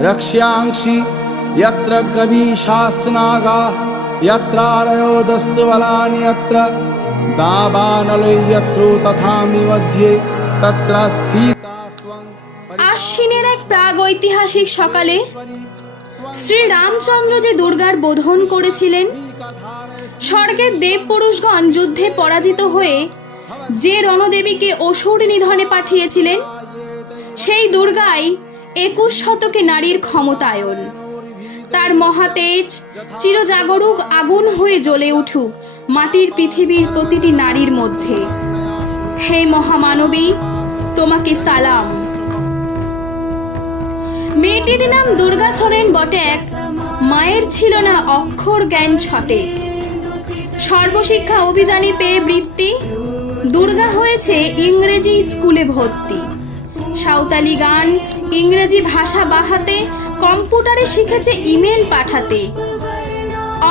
रक्ष्यांसि यत्र गवीशास्नागा यत्रारयो दस्यबलानि यत्र दावानलो यत्र तथामि मध्ये तत्र स्थिता त्वं। আশ্বিনের এক প্রাগৈতিহাসিক সকালে শ্রীরামচন্দ্র যে দুর্গার বোধন করেছিলেন, স্বর্গের দেবপুরুষগণ যুদ্ধে পরাজিত হয়ে যে রণদেবীকে অসুর নিধনে পাঠিয়েছিলেন, সেই দুর্গাই 21 শতকে নারীর ক্ষমতায়ন। তার মহাতেজ চিরজাগরুক আগুন হয়ে জ্বলে উঠুক মাটির পৃথিবীর প্রতিটি নারীর মধ্যে। হে মহামানবী, তোমাকে সালাম। মেয়েটির নাম দুর্গা সোরেন বটে, এক মায়ের ছিল না অক্ষর জ্ঞান ছটে। সর্বশিক্ষা অভিযানে পেয়ে বৃত্তি, দুর্গা হয়েছে ইংরেজি স্কুলে ভর্তি। সাঁওতালি গান, ইংরেজি ভাষা বাহাতে, কম্পিউটারে শিখেছে ইমেল পাঠাতে।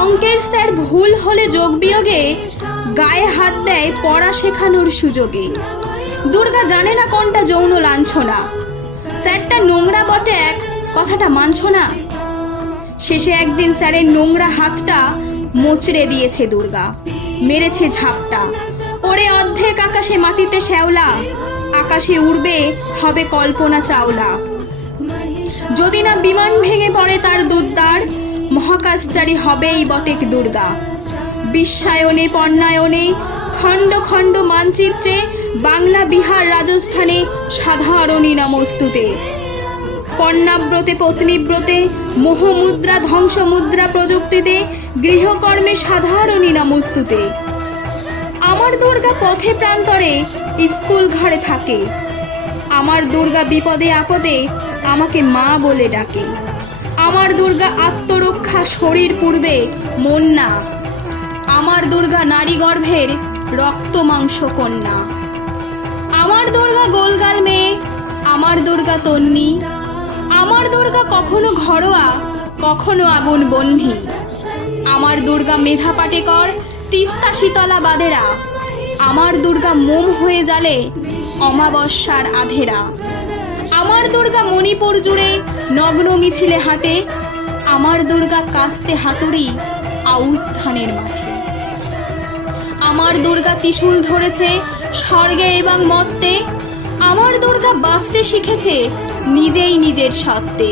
অঙ্কের স্যার ভুল হলে যোগ বিয়োগে গায়ে হাত দেয় পড়া শেখানোর সুযোগে। দুর্গা জানে না কোনটা যৌন লাঞ্ছনা, স্যারটা নোংরা বটে এক, কথাটা মানছ না। শেষে একদিন স্যারের নোংরা হাতটা মোচড়ে দিয়েছে দুর্গা, মেরেছে ঝাপটা। ওরে অর্ধেক আকাশে মাটিতে শ্যাওলা, আকাশে উড়বে হবে কল্পনা চাওলা। যদি না বিমান ভেঙে পড়ে তার দুদ্দার, মহাকাশচারী হবেই বটেক দুর্গা। বিশ্বায়নে পর্ণায়নে খণ্ড খণ্ড মানচিত্রে, বাংলা বিহার রাজস্থানে সাধারণী নমস্তুতে। পর্ণাব্রতে পত্নীব্রতে, মোহমুদ্রা ধ্বংসমুদ্রা প্রযুক্তিতে, গৃহকর্মে সাধারণী নমস্তুতে। আমার দুর্গা পথে প্রান্তরে স্কুল ঘরে থাকে, আমার দুর্গা বিপদে আপদে আমাকে মা বলে ডাকে। আমার দুর্গা আত্মরক্ষা শরীর পূর্বে মন না, আমার দুর্গা নারী গর্ভের রক্ত মাংস কন্যা। আমার দুর্গা গোলগাল মেয়ে, আমার দুর্গা তন্নি, আমার দুর্গা কখনো ঘরোয়া কখনো আগুন বহ্নি। আমার দুর্গা মেধা পাটেকর, তিস্তা শীতলা বাদেরা, আমার দুর্গা মোম হয়ে জ্বালে অমাবস্যার আধেরা। আমার দুর্গা মণিপুর জুড়ে নগ্ন মিছিলে হাঁটে, আমার দুর্গা কাস্তে হাতুড়ি আউশ ধানের মাঠে। আমার দুর্গা ত্রিশূল ধরেছে স্বর্গে এবং মর্তে, আমার দুর্গা বাঁচতে শিখেছে নিজেই নিজের সত্ত্বে।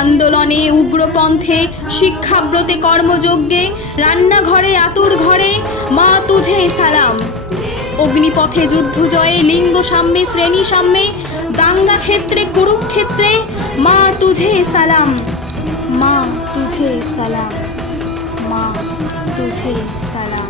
আন্দোলনে উগ্রপন্থে, শিক্ষাব্রতে কর্মযজ্ঞে, রান্নাঘরে আতুর ঘরে মা তুঝে সালাম। অগ্নিপথে যুদ্ধ জয়ে, লিঙ্গ সাম্যে শ্রেণী সাম্যে, দাঙ্গা ক্ষেত্রে কুরুক্ষেত্রে মা তুঝে সালাম, মা তুঝে সালাম, মা তুঝে সালাম।